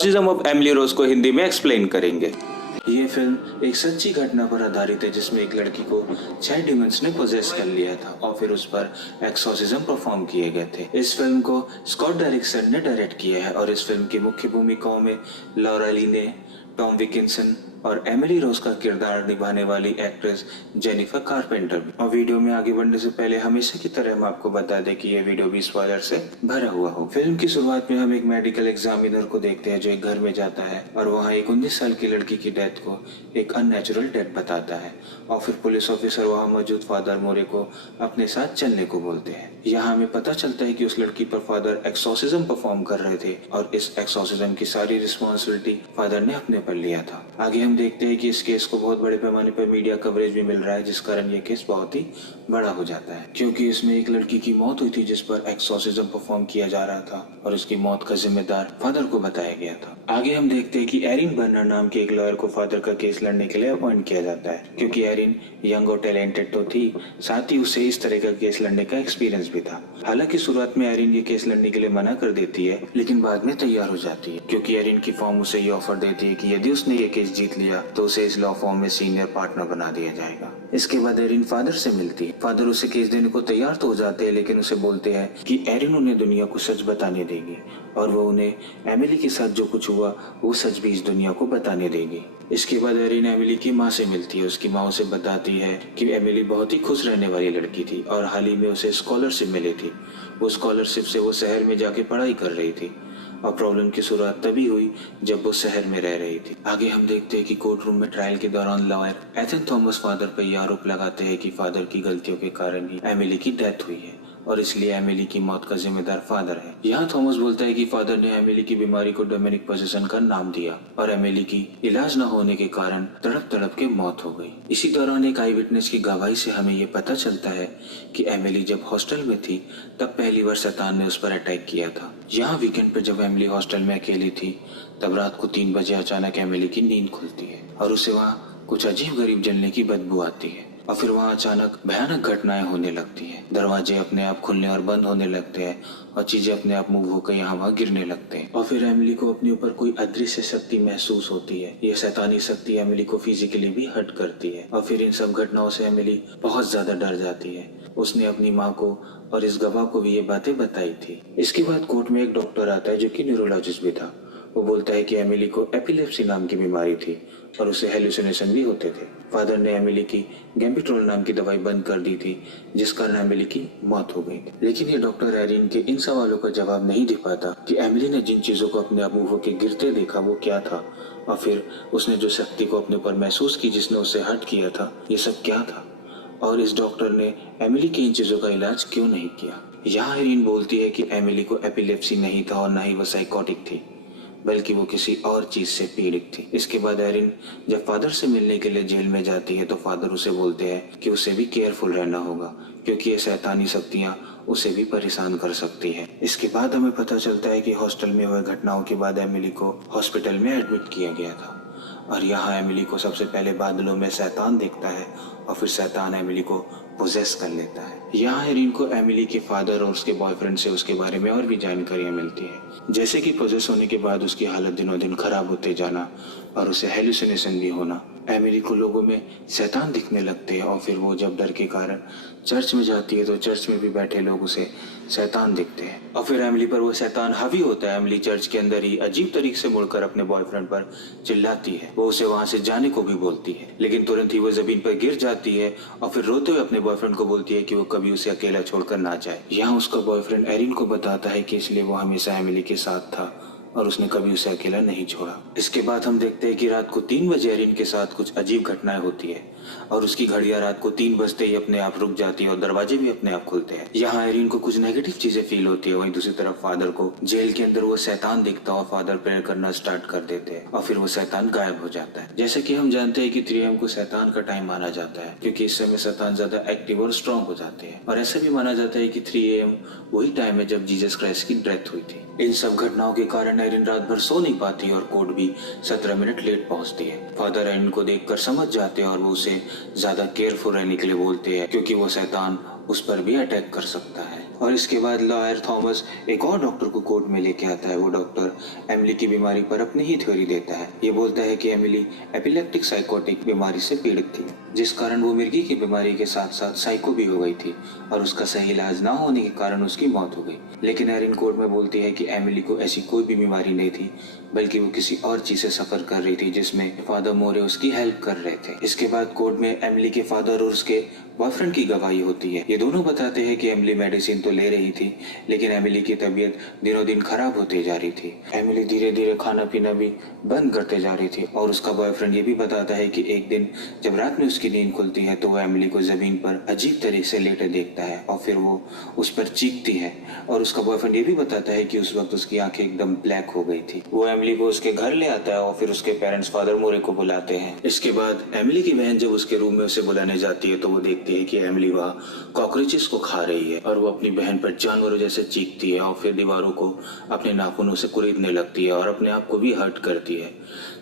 Exorcism of Emily रोज को हिंदी में explain करेंगे। ये फिल्म एक सच्ची घटना पर आधारित है जिसमें एक लड़की को 6 डिमंस ने पोजेस कर लिया था और फिर उस पर एक्सोर्सिज्म परफॉर्म किए गए थे। इस फिल्म को स्कॉट डेरिक्सन ने डायरेक्ट किया है और इस फिल्म की मुख्य भूमिकाओं में लॉरा लीने, टॉम विकिंसन और एमिली रोज का किरदार निभाने वाली एक्ट्रेस जेनिफर कारपेंटर। और वीडियो में आगे बढ़ने से पहले हमेशा की तरह हम आपको बता दें कि ये वीडियो भी स्पॉइलर से भरा हुआ हो। फिल्म की शुरुआत में हम एक मेडिकल एग्जामिनर को देखते हैं जो एक घर में जाता है और वहाँ एक 19 साल की लड़की की डेथ को एक अननेचुरल डेथ बताता है और फिर पुलिस ऑफिसर वहाँ मौजूद फादर मोरे को अपने साथ चलने को बोलते हैं। यहाँ हमें पता चलता है कि उस लड़की पर फादर एक्सोर्सिज्म परफॉर्म कर रहे थे और इस एक्सोर्सिज्म की सारी रिस्पॉन्सिबिलिटी फादर ने अपने पर लिया था। आगे हम देखते हैं कि इस केस को बहुत बड़े पैमाने पर मीडिया कवरेज भी मिल रहा है जिस कारण ये केस बहुत ही बड़ा हो जाता है क्योंकि इसमें एक लड़की की मौत हुई थी जिस पर एक्सोर्सिज्म परफॉर्म किया जा रहा था और उसकी मौत का जिम्मेदार फादर को बताया गया था। आगे हम देखते हैं कि एरिन बर्नर नाम के एक लॉयर को फादर का केस लड़ने के लिए अपॉइंट किया जाता है क्योंकि एरिन यंग और टैलेंटेड तो थी, साथ ही उसे इस तरह का केस लड़ने का एक्सपीरियंस भी था। हालांकि शुरुआत में एरिन ये केस लड़ने के लिए मना कर देती है लेकिन बाद में तैयार हो जाती है क्योंकि एरिन की फॉर्म उसे ये ऑफर देती है कि यदि उसने ये केस जीत लिया तो उसे इस लॉ फॉर्म में सीनियर पार्टनर बना दिया जाएगा। इसके बाद एरिन फादर से मिलती है। फादर उसे केस देने को तैयार तो हो जाते हैं लेकिन उसे बोलते हैं कि एरिन उन्हें दुनिया को सच बताने देगी और वो उन्हें एमिली के साथ जो कुछ हुआ वो सच भी इस दुनिया को बताने देगी। इसके बाद एरिन एमिली की माँ से मिलती है। उसकी माँ उसे बताती है कि एमिली बहुत ही खुश रहने वाली लड़की थी और हाल ही में उसे स्कॉलरशिप मिली थी। वो स्कॉलरशिप से वो शहर में जाके पढ़ाई कर रही थी और प्रॉब्लम की शुरुआत तभी हुई जब वो शहर में रह रही थी। आगे हम देखते हैं कि कोर्ट रूम में ट्रायल के दौरान लॉयर एथन थॉमस फादर पर यह आरोप लगाते हैं कि फादर की गलतियों के कारण ही एमिली की डेथ हुई है और इसलिए एमिली की मौत का जिम्मेदार फादर है। यहाँ थॉमस बोलता है कि फादर ने एमिली की बीमारी को डोमिनिक पोजेशन का नाम दिया और एमिली की इलाज न होने के कारण तड़प तड़प के मौत हो गई। इसी दौरान एक आई विटनेस की गवाही से हमें ये पता चलता है कि एमिली जब हॉस्टल में थी तब पहली बार शैतान ने उस पर अटैक किया था। यहाँ वीकेंड पर जब एमिली हॉस्टल में अकेली थी तब रात को 3 बजे अचानक एमिली की नींद खुलती है और उसे वहाँ कुछ अजीब गरीब जलने की बदबू आती है और फिर वहाँ अचानक भयानक घटनाएं होने लगती हैं। दरवाजे अपने आप खुलने और बंद होने लगते हैं और चीजें अपने आप मूव होकर यहाँ वहाँ गिरने लगते हैं और फिर एमिली को अपने ऊपर कोई अदृश्य शक्ति महसूस होती है। ये शैतानी शक्ति एमिली को फिजिकली भी हर्ट करती है और फिर इन सब घटनाओं से एमिली बहुत ज्यादा डर जाती है। उसने अपनी माँ को और इस गवाह को भी ये बातें बताई थी। इसके बाद कोर्ट में एक डॉक्टर आता है जो कि न्यूरोलॉजिस्ट भी था। वो बोलता है कि एमिली को एपिलेप्सी नाम की बीमारी थी और उसे हेलुसिनेशन भी होते थे। फादर ने एमिली की गैम्बिट्रोल नाम की दवाई बंद कर दी थी जिस कारण एमिली की मौत हो गई। लेकिन ये डॉक्टर एरिन के इन सवालों का जवाब नहीं दे पाता कि एमिली ने जिन चीजों को अपने आप मुंह होकर गिरते देखा वो क्या था और फिर उसने जो शक्ति को अपने ऊपर महसूस की जिसने उसे हर्ट किया था ये सब क्या था और इस डॉक्टर ने एमिली की इन चीजों का इलाज क्यों नहीं किया। यहाँ एरिन बोलती है कि एमिली को एपिलेप्सी नहीं था और न ही वो साइकोटिक थी बल्कि वो किसी और चीज से पीड़ित थी। इसके बाद एरिन जब फादर से मिलने के लिए जेल में जाती है तो फादर उसे बोलते हैं कि उसे भी केयरफुल रहना होगा क्योंकि ये शैतानी शक्तियां उसे भी परेशान कर सकती है। इसके बाद हमें पता चलता है कि हॉस्टल में हुए घटनाओं के बाद एमिली को हॉस्पिटल में एडमिट किया गया था और यहाँ एमिली को सबसे पहले बादलों में शैतान देखता है और फिर शैतान एमिली को पोजेस कर लेता है। यहाँ एरिन को एमिली के फादर और उसके बॉयफ्रेंड से उसके बारे में और भी जानकारियां मिलती है जैसे कि पोजेस होने के बाद उसकी हालत दिनों दिन खराब होते जाना और उसे हेलुसिनेशन भी होना। एमिली को लोगों में शैतान दिखने लगते हैं और फिर वो जब डर के कारण चर्च में जाती है तो चर्च में भी बैठे लोग उसे शैतान दिखते हैं और फिर एमिली पर वो शैतान हावी होता है। एमिली चर्च के अंदर ही अजीब तरीके से मुड़कर अपने बॉयफ्रेंड पर चिल्लाती है। वो उसे वहां से जाने को भी बोलती है लेकिन तुरंत ही वो जमीन पर गिर जाती है और फिर रोते हुए अपने बॉयफ्रेंड को बोलती है कि वो कभी उसे अकेला छोड़कर ना जाए। यहाँ उसका बॉयफ्रेंड एरिन को बताता है कि इसलिए वो हमेशा एमिली के साथ था और उसने कभी उसे अकेला नहीं छोड़ा। इसके बाद हम देखते हैं कि रात को 3 बजे एरिन के साथ कुछ अजीब घटनाएं होती है और उसकी घड़ियां रात को 3 बजते ही अपने आप रुक जाती है और दरवाजे भी अपने आप खुलते हैं। यहाँ एरिन को कुछ नेगेटिव चीजें फील होती है। वहीं दूसरी तरफ फादर को जेल के अंदर वो शैतान दिखता है और फादर प्रेयर करना स्टार्ट कर देते हैं और फिर वो शैतान गायब हो जाता है। जैसे कि हम जानते हैं कि 3 AM को शैतान का टाइम माना जाता है क्योंकि इस समय शैतान ज्यादा एक्टिव और स्ट्रॉन्ग हो जाते हैं और ऐसा भी माना जाता है कि 3 AM वही टाइम है जब जीसस क्राइस्ट की डेथ हुई थी। इन सब घटनाओं के कारण एरिन रात भर सो नहीं पाती और कोर्ट भी 17 मिनट लेट पहुंचती है। फादर एरिन को देखकर समझ जाते हैं और वो उसे ज्यादा केयरफुल रहने के लिए बोलते हैं क्योंकि वो शैतान उस पर भी अटैक कर सकता है। और इसके बाद लॉयर थॉमस एक और डॉक्टर को कोर्ट में लेके आता है। वो डॉक्टर एमिली की बीमारी पर अपनी ही थ्योरी देता है। ये बोलता है कि एमिली एपिलेप्टिक साइकोटिक बीमारी से पीड़ित थी, जिस कारण वो मिर्गी की बीमारी के साथ साथ साइको भी हो गई थी और उसका सही इलाज ना होने के कारण उसकी मौत हो गई। लेकिन एरिन कोर्ट में बोलती है कि एमिली को ऐसी कोई भी बीमारी नहीं थी, बल्कि वो किसी और चीज से सफर कर रही थी जिसमें फादर मोरे उसकी हेल्प कर रहे थे। इसके बाद कोर्ट में एमिली के फादर और उसके बॉयफ्रेंड की गवाही होती है। ये दोनों बताते हैं कि एमिली मेडिसिन तो ले रही थी, लेकिन एमिली की तबीयत दिनों दिन खराब होते जा रही थी। एमिली धीरे धीरे खाना पीना भी बंद करते जा रही थी और उसका बॉयफ्रेंड ये भी बताता है कि एक दिन जब रात में उसकी नींद खुलती है तो वो एमिली को जमीन पर अजीब तरीके से लेटे देखता है और फिर वो उस पर चीखती है। और उसका बॉयफ्रेंड ये भी बताता है कि उस वक्त उसकी आंखें एकदम ब्लैक हो गई थी। वो एमिली को उसके घर ले आता है और फिर उसके पेरेंट्स फादर मोरे को बुलाते हैं। इसके बाद एमिली की बहन जब उसके रूम में उसे बुलाने जाती है तो वो देखती है कि एमिली वहाँ कॉकरोचेस को खा रही है और वो अपनी बहन पर जानवरों जैसे चीखती है और फिर दीवारों को अपने नाखूनों से कुरेदने लगती है और अपने आप को भी हर्ट करती है।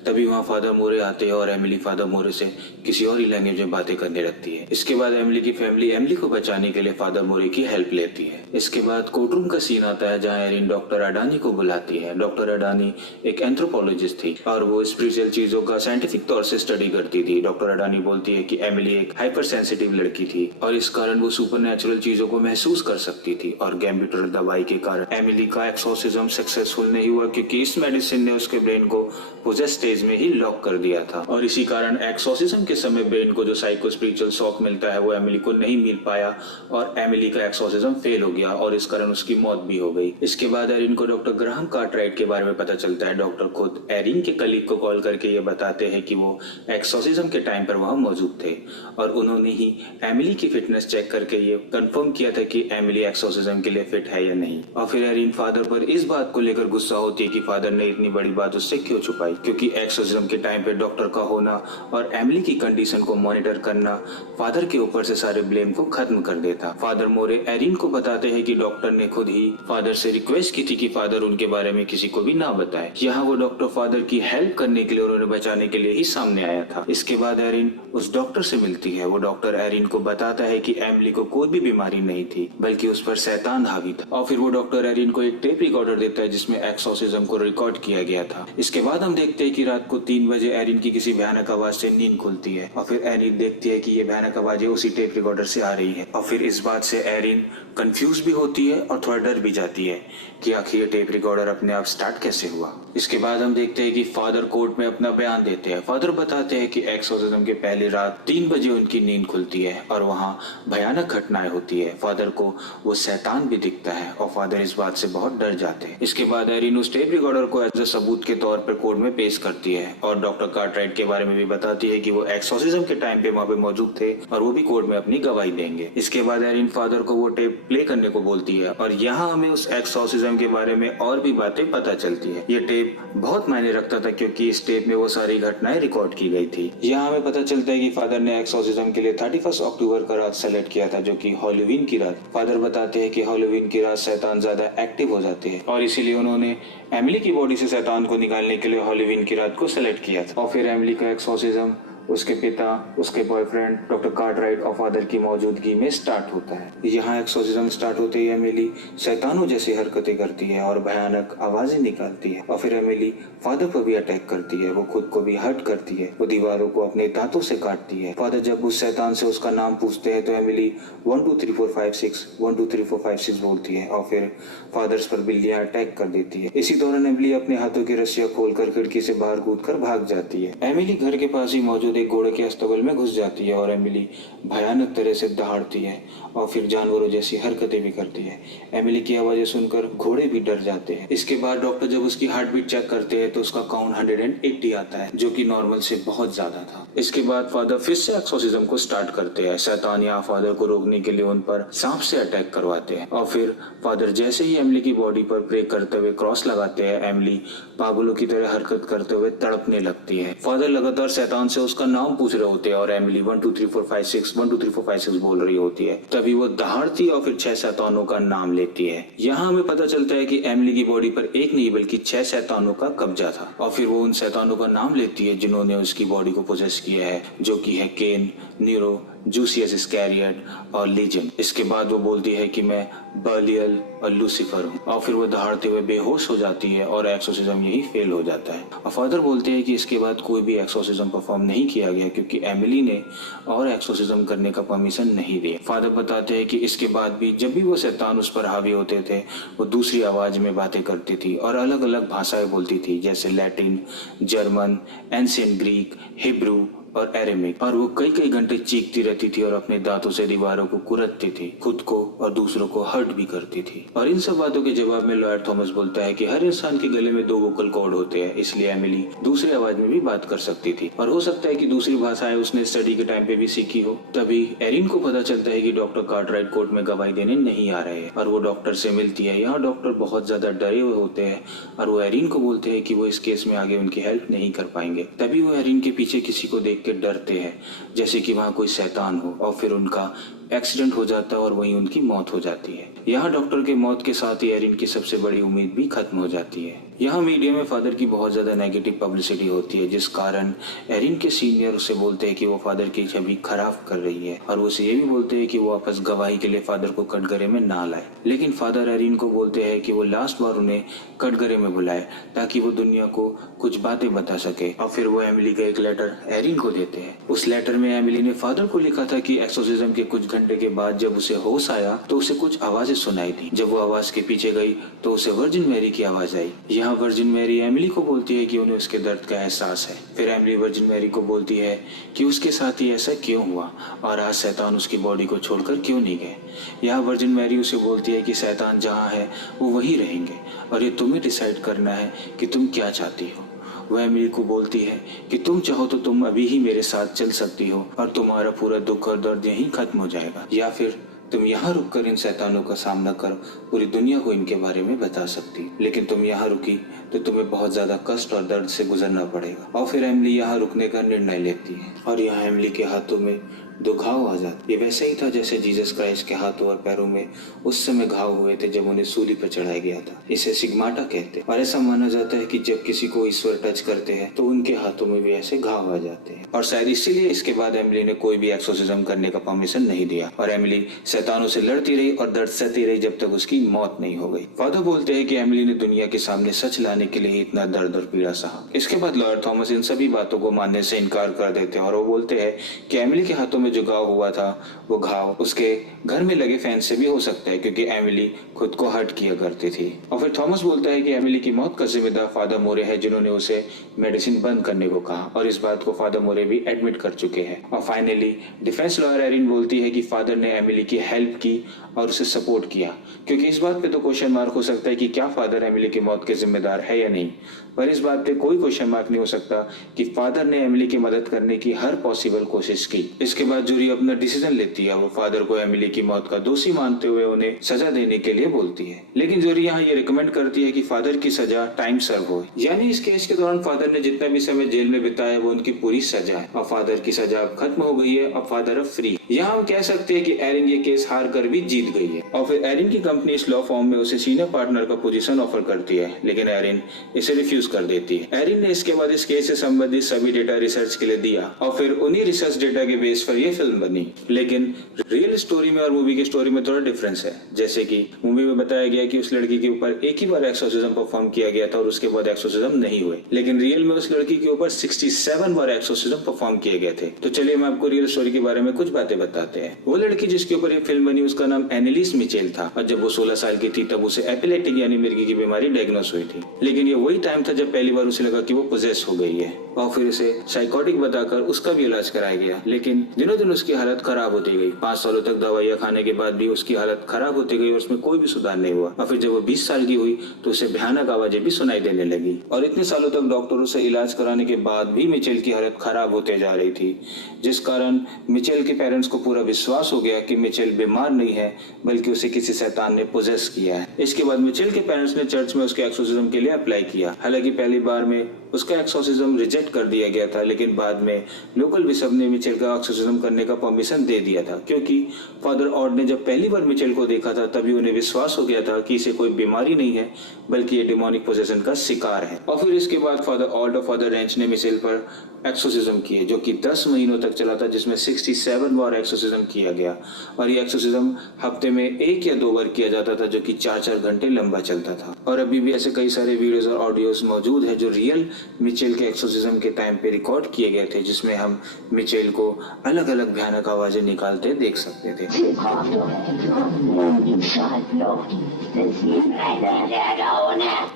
तभी वहाँ फादर मोरे आते हैं और एमिली फादर मोरे से किसी और ही लैंग्वेज में बातें करने लगती है। इसके बाद एमिली की फैमिली एमिली को बचाने के लिए फादर मोरे की हेल्प लेती है। इसके बाद कोर्टरूम का सीन आता है जहाँ एरिन डॉक्टर अडानी को बुलाती है। डॉक्टर अडानी एक एंथ्रोपोलॉजिस्ट थी और वो स्पिरिचुअल चीजों का साइंटिफिक तौर से स्टडी करती थी। डॉक्टर अडानी बोलती है कि एमिली एक हाइपर सेंसिटिव लड़की थी और इस कारण वो सुपरनैचुरल चीजों को महसूस कर सकती थी और गैम्बिटर दवाई के कारण एमिली का एक्सोर्सिज्म सक्सेसफुल नहीं हुआ, क्योंकि इस मेडिसिन ने उसके ब्रेन को पोजेस स्टेज में ही लॉक कर दिया था और इसी कारण एक्सोर्सिज्म के समय ब्रेन को जो साइको स्पिरिचुअल शॉक मिलता है वो एमिली को नहीं मिल पाया और एमिली का एक्सोर्सिज्म फेल हो गया और इस कारण उसकी मौत भी हो गई। इसके बाद एरिन को डॉक्टर ग्राहम कार्टराइट के बारे में पता चलता है। डॉक्टर खुद एरिन के कलीग को कॉल करके ये बताते हैं कि वो एक्सोर्सिज्म के टाइम पर वहां मौजूद थे और उन्होंने ही एमिली की फिटनेस चेक करके ये कंफर्म किया था कि एमिली एक्सोर्सिज्म के लिए फिट है या नहीं। और फिर एरिन फादर पर इस बात को लेकर गुस्सा होती है कि फादर ने इतनी बड़ी बात उससे क्यों छुपाई, क्योंकि एक्सोर्सिज्म के टाइम पे डॉक्टर का होना और एमिली की कंडीशन को मॉनिटर करना फादर के ऊपर से सारे ब्लेम को खत्म कर देता। फादर मोरे एरिन को बताते हैं कि डॉक्टर ने खुद ही फादर से रिक्वेस्ट की थी कि फादर उनके बारे में किसी को भी ना बताए। यहाँ वो डॉक्टर फादर की हेल्प करने के लिए और उन्हें बचाने के लिए ही सामने आया था। इसके बाद एरिन उस डॉक्टर से मिलती है। वो डॉक्टर एरिन को बताता है कि एमिली को कोई भी बीमारी नहीं थी, बल्कि उस पर शैतान हावी था। और फिर वो डॉक्टर एरिन को एक टेप रिकॉर्डर देता है जिसमें एक्सोर्सिज्म को रिकॉर्ड किया गया था। इसके बाद हम देखते हैं कि रात को 3 बजे एरिन की किसी भयानक आवाज से नींद खुलती है और फिर एरिन देखती है कि ये भयानक आवाजें उसी टेप रिकॉर्डर से आ रही है और फिर इस बात से एरिन कंफ्यूज भी होती है और थोड़ा डर भी जाती है कि आखिर ये टेप रिकॉर्डर अपने आप स्टार्ट कैसे हुआ। इसके बाद हम देखते हैं कि फादर कोर्ट में अपना बयान देते हैं। फादर बताते हैं कि एक्सोर्सिज्म के पहले रात 3 बजे उनकी नींद खुलती है और वहाँ भयानक घटनाएं होती है। फादर को वो शैतान भी दिखता है और फादर इस बात से बहुत डर जाते हैं। इसके बाद एरिन उस टेप रिकॉर्डर को एज अ सबूत के तौर पर कोर्ट में पेश करती है और डॉक्टर कार्टराइट के बारे में भी बताती है कि वो एक्सोर्सिज्म के टाइम पे वहाँ पे मौजूद थे और वो भी कोर्ट में अपनी गवाही देंगे। इसके बाद एरिन फादर को वो टेप प्ले करने को बोलती है और यहाँ हमें उस एक्सोर्सिज्म के बारे में और भी बातें पता चलती है। ये टेप बहुत मायने रखता था क्योंकि इस टेप में वो सारी घटनाएं रिकॉर्ड की गई थी। यहाँ हमें पता चलता है कि फादर ने एक्सोर्सिज्म के लिए 31 अक्टूबर का रात सेलेक्ट किया था, जो कि हॉलोवीन की रात। फादर बताते हैं कि हॉलोवीन की रात शैतान ज्यादा एक्टिव हो जाते हैं और इसीलिए उन्होंने एमिली की बॉडी से शैतान को निकालने के लिए हॉलोवीन की रात को सेलेक्ट किया था। और फिर एमिली का एक्सोर्सिज्म उसके पिता, उसके बॉयफ्रेंड डॉक्टर कार्टराइट और फादर की मौजूदगी में स्टार्ट होता है। यहाँ एक्सोर्सिज्म स्टार्ट होते ही एमिली शैतानों जैसी हरकतें करती है और भयानक आवाजें निकालती है और फिर एमिली फादर पर भी अटैक करती है। वो खुद को भी हर्ट करती है, वो दीवारों को अपने दांतों से काटती है। फादर जब उस शैतान से उसका नाम पूछते हैं तो एमिली 1 2 3 4 5 6 1 2 3 4 5 6 बोलती है और फिर फादर्स पर बिल्लियां अटैक कर देती है। इसी दौरान एमिली अपने हाथों की रस्सियां खोलकर खिड़की से बाहर कूदकर भाग जाती है। एमिली घर के पास ही मौजूद एक घोड़े के अस्तबल में घुस जाती है और एमिली भयानक तरह से दहाड़ती है और फिर जानवरों जैसी हरकतें भी करती है। एमिली की आवाजें सुनकर घोड़े भी डर जाते हैं। इसके बाद डॉक्टर जब उसकी हार्ट बीट चेक करते हैं तो उसका काउंट 180 आता है, जो कि नॉर्मल से बहुत ज्यादा था। इसके बाद फादर फिर से एक्सोर्सिज्म को स्टार्ट करते हैं। शैतान यहाँ फादर को रोकने के लिए उन पर सांप से अटैक करवाते हैं और फिर फादर जैसे ही एमिली की बॉडी पर प्रे करते हुए क्रॉस लगाते हैं, एमिली पागलों की तरह हरकत करते हुए तड़पने लगती है। फादर लगातार शैतान से उसका नाम पूछ रहे होते हैं और एमिली 1 2 3 4 5 6 1 2 3 4 5 6 बोल रही होती है। तभी वो दहाड़ती है और फिर 6 शैतानों का नाम लेती है। यहाँ हमें पता चलता है कि एमिली की बॉडी पर एक नहीं बल्कि 6 शैतानों का कब्जा था और फिर वो उन शैतानों का नाम लेती है जिन्होंने उसकी बॉडी को पोजेस किया है, जो कि है केन, नीरो, जूसियस इस्कैरियोट और लीजन। इसके बाद वो बोलती है कि मैं बलियल और लूसीफर हूँ, और फिर वो दहाड़ते हुए बेहोश हो जाती है और एक्सोर्सिज्म यही फेल हो जाता है। और फादर बोलते हैं कि इसके बाद कोई भी एक्सोर्सिज्म परफॉर्म नहीं किया गया क्योंकि एमिली ने और एक्सोर्सिज्म करने का परमिशन नहीं दिया। फादर बताते हैं कि इसके बाद भी जब भी वो शैतान उस पर हावी होते थे वो दूसरी आवाज में बातें करती थी और अलग अलग भाषाएं बोलती थी, जैसे Latin, German, ancient Greek, Hebrew और एरेमिक। और वो कई कई घंटे चीखती रहती थी और अपने दांतों से दीवारों को कुरदती थी, खुद को और दूसरों को हर्ट भी करती थी। और इन सब बातों के जवाब में लॉयड थॉमस बोलता है कि हर इंसान के गले में 2 वोकल कॉर्ड होते हैं, इसलिए एमिली दूसरी आवाज में भी बात कर सकती थी और हो सकता है कि दूसरी भाषाएं उसने स्टडी के टाइम पे भी सीखी हो। तभी एरिन को पता चलता है कि डॉक्टर कार्टराइट कोर्ट में गवाही देने नहीं आ रहे हैं और वो डॉक्टर से मिलती है। यहाँ डॉक्टर बहुत ज्यादा डरे हुए होते हैं और वो एरिन को बोलते हैं कि वो इस केस में आगे उनकी हेल्प नहीं कर पाएंगे। तभी वो एरिन के पीछे किसी को देख के डरते हैं, जैसे कि वहाँ कोई शैतान हो, और फिर उनका एक्सीडेंट हो जाता है और वहीं उनकी मौत हो जाती है। यहाँ डॉक्टर के मौत के साथ ही एरिन की सबसे बड़ी उम्मीद भी खत्म हो जाती है। यहाँ मीडिया में फादर की बहुत ज्यादा नेगेटिव पब्लिसिटी होती है, जिस कारण एरिन के सीनियर उसे बोलते हैं कि वो फादर की छवि खराब कर रही है और उसे ये भी बोलते हैं कि वो वापस गवाही के लिए फादर को कटघरे में ना लाए। लेकिन फादर एरिन को बोलते हैं कि वो लास्ट बार उन्हें कटघरे में बुलाए ताकि वो दुनिया को कुछ बातें बता सके। और फिर वो एमिली का एक लेटर एरिन को देते हैं। उस लेटर में एमिली ने फादर को लिखा था कि एक्सोर्सिज्म के कुछ घंटे के बाद जब उसे होश आया तो उसे कुछ आवाजें सुनाई दी। जब वो आवाज के पीछे गई तो उसे वर्जिन मैरी की आवाज आई। यहाँ वर्जिन मैरी एमिली को बोलती है कि उन्हें उसके दर्द का एहसास है। फिर एमिली वर्जिन मैरी को बोलती है कि उसके साथ ही ऐसा क्यों हुआ और आज शैतान उसकी बॉडी को छोड़कर क्यों नहीं गए। यहाँ वर्जिन मैरी उसे बोलती है कि शैतान जहाँ है वो वही रहेंगे और ये तुम्हें डिसाइड करना है कि तुम क्या चाहती हो। वह एमिली को बोलती है कि तुम चाहो तो तुम अभी ही मेरे साथ चल सकती हो और तुम्हारा पूरा दुख और दर्द यहीं खत्म हो जाएगा, या फिर तुम यहाँ रुककर इन शैतानों का सामना कर पूरी दुनिया को इनके बारे में बता सकती। लेकिन तुम यहाँ रुकी तो तुम्हें बहुत ज्यादा कष्ट और दर्द से गुजरना पड़ेगा। और फिर एमिली यहाँ रुकने का निर्णय लेती है और यहाँ एमिली के हाथों में 2 घाव आ जाते। ये वैसे ही था जैसे जीसस क्राइस्ट के हाथों और पैरों में उस समय घाव हुए थे जब उन्हें सूली पर चढ़ाया गया था। इसे सिग्माटा कहते हैं और ऐसा माना जाता है कि जब किसी को ईश्वर टच करते हैं तो उनके हाथों में भी ऐसे घाव आ जाते हैं। और शायद इसीलिए इसके बाद एमिली ने कोई भी एक्सोर्सिज्म करने का परमिशन नहीं दिया और एमिली शैतानों से लड़ती रही और दर्द सहती रही जब तक उसकी मौत नहीं हो गई। फादर बोलते हैं कि एमिली ने दुनिया के सामने सच लाने के लिए इतना दर्द और पीड़ा सहा। इसके बाद लॉयड थॉमस इन सभी बातों को मानने से इनकार कर देते हैं और वो बोलते हैं कि एमिली के हाथों में जो घाव हुआ था वो घाव उसके घर में लगे फैन से भी हो सकता है क्योंकि एमिली खुद को हर्ट किया करती थी। और फिर थॉमस बोलता है कि एमिली की मौत का जिम्मेदार फादर मोरे है जिन्होंने उसे मेडिसिन बंद करने को कहा और इस बात को फादर मोरे भी एडमिट कर चुके हैं। और फाइनली डिफेंस लॉयर एरिन बोलती है कि फादर ने एमिली की हेल्प की और उसे सपोर्ट किया, क्योंकि इस बात पे तो क्वेश्चन मार्क हो सकता है कि क्या फादर एमिली की मौत के जिम्मेदार है या नहीं, पर इस बात पे कोई क्वेश्चन मार्क नहीं हो सकता कि फादर ने एमिली की मदद करने की हर पॉसिबल कोशिश की। इसके बाद जूरी अपना डिसीजन लेती है। वो फादर को एमिली की मौत का दोषी मानते हुए उन्हें सजा देने के लिए बोलती है, लेकिन जूरी यहाँ ये रिकमेंड करती है कि फादर की सजा टाइम सर्व हो, यानी इस केस के दौरान फादर ने जितना भी समय जेल में बिताया वो उनकी पूरी सजा है और फादर की सजा अब खत्म हो गई है और फादर अब फ्री। यहाँ हम कह सकते हैं कि एरिन ये केस हार कर भी जीत गई है। और फिर एरिन की कंपनी इस लॉ फॉर्म में उसे सीनियर पार्टनर का पोजीशन ऑफर करती है, लेकिन एरिन इसे रिफ्यूज कर देती है। एरिन ने इसके बाद इस केस से संबंधित सभी डेटा रिसर्च के लिए दिया और फिर उन्हीं रिसर्च डेटा के बेस पर यह फिल्म बनी। लेकिन रियल स्टोरी में और मूवी की स्टोरी में थोड़ा डिफरेंस है। जैसे कि मूवी में बताया गया कि उस लड़की के ऊपर एक ही बार एक्सोर्सिज्म परफॉर्म किया गया था और उसके बाद एक्सोर्सिज्म नहीं हुए, लेकिन रियल में उस लड़की के ऊपर 67 बार एक्सोर्सिज्म परफॉर्म किए गए थे। तो चलिए मैं आपको रियल स्टोरी के बारे में कुछ बातें बताते हैं। वो लड़की जिसके ऊपर ये फिल्म बनी उसका नाम एनेलिस मिचेल था और जब वो 16 साल की थी तब उसे एपिलेप्टिक यानी मिर्गी की बीमारी डायग्नोस हुई थी। लेकिन ये वही टाइम था जब पहली बार उसे लगा कि वो पोजेस हो गई है और फिर उसे साइकोटिक बताकर उसका भी इलाज कराया गया। लेकिन दिनों दिन उसकी हालत खराब होती गई। 5 सालों तक दवाइयां खाने के बाद भी उसकी हालत खराब होती गई और उसमें कोई भी सुधार नहीं हुआ। और फिर जब वो 20 साल की हुई तो उसे भयानक आवाजें भी सुनाई देने लगी और इतने सालों तक डॉक्टरों से इलाज कराने के बाद भी मिचेल की हालत खराब होते जा रही थी, जिस कारण मिचेल के पेरेंट्स को पूरा विश्वास हो गया कि मिचेल बीमार नहीं है बल्कि उसे किसी शैतान ने पोजेस किया है। इसके बाद मिचेल के पेरेंट्स ने चर्च में उसके एक्सोर्सिज्म के लिए अप्लाई किया। हालांकि पहली बार में उसका एक्सोर्सिज्म रिजेक्ट कर दिया गया था, लेकिन बाद में लोकल बिशप ने मिचेल का एक्सोर्सिज्म करने का परमिशन दे दिया था, क्योंकि फादर ऑड ने जब पहली बार मिचेल को देखा था तभी उन्हें विश्वास हो गया था कि इसे कोई बीमारी नहीं है बल्कि ये डिमोनिक पोजेशन का शिकार है। और फिर इसके बाद फादर ऑड और फादर रेंच ने मिचेल पर एक्सोर्सिज्म किए, जो कि 10 महीनों तक चला था, जिसमें 67 बार एक्सोर्सिज्म किया गया। और ये एक्सोर्सिज्म हफ्ते में 1 या 2 बार किया जाता था, जो कि 4-4 घंटे लंबा चलता था। और अभी भी ऐसे कई सारे वीडियोस और ऑडियोज मौजूद है जो रियल मिचेल के एक्सोर्सिज्म के टाइम पे रिकॉर्ड किए गए थे, जिसमें हम मिचेल को अलग अलग भयानक आवाजें निकालते देख सकते थे।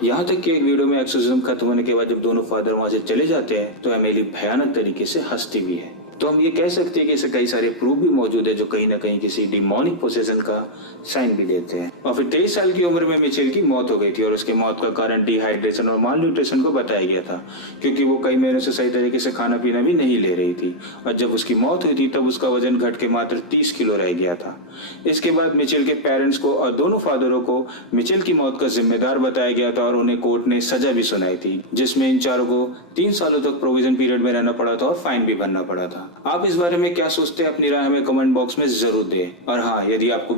यहाँ तक कि एक वीडियो में एक्सोर्सिज्म खत्म होने के बाद जब दोनों फादर वहां से चले जाते हैं तो एमिली भयानक तरीके से हंसती भी है। तो हम ये कह सकते हैं कि ऐसे कई सारे प्रूफ भी मौजूद है जो कहीं ना कहीं किसी डिमोनिक पोसेशन का साइन भी देते हैं। और फिर 23 साल की उम्र में मिचेल की मौत हो गई थी और उसके मौत का कारण डिहाइड्रेशन और माल न्यूट्रिशन को बताया गया था, क्योंकि वो कई महीनों से सही तरीके से खाना पीना भी नहीं ले रही थी। और जब उसकी मौत हुई थी तब उसका वजन घट के मात्र 30 किलो रह गया था। इसके बाद मिचेल के पेरेंट्स को और दोनों फादरों को मिचेल की मौत का जिम्मेदार बताया गया था और उन्हें कोर्ट ने सजा भी सुनाई थी, जिसमें इन चारों को 3 सालों तक प्रोविजन पीरियड में रहना पड़ा था और फाइन भी भरना पड़ा था। आप इस बारे में क्या सोचते हैं? अपनी राय हमें कमेंट बॉक्स में जरूर दें। और हाँ, यदि आपको